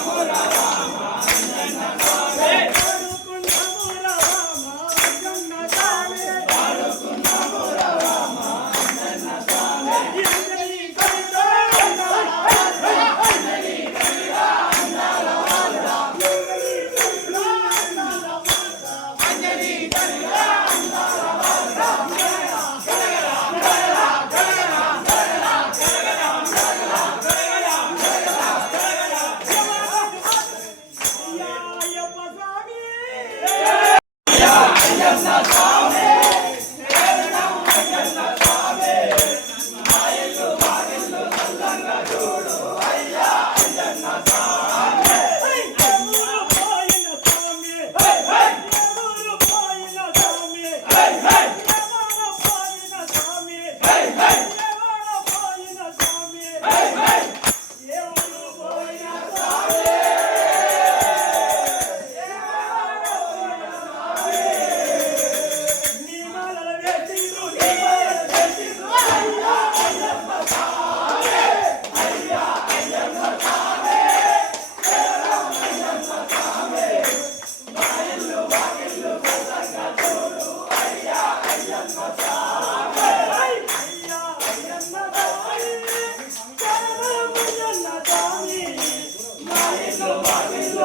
moral.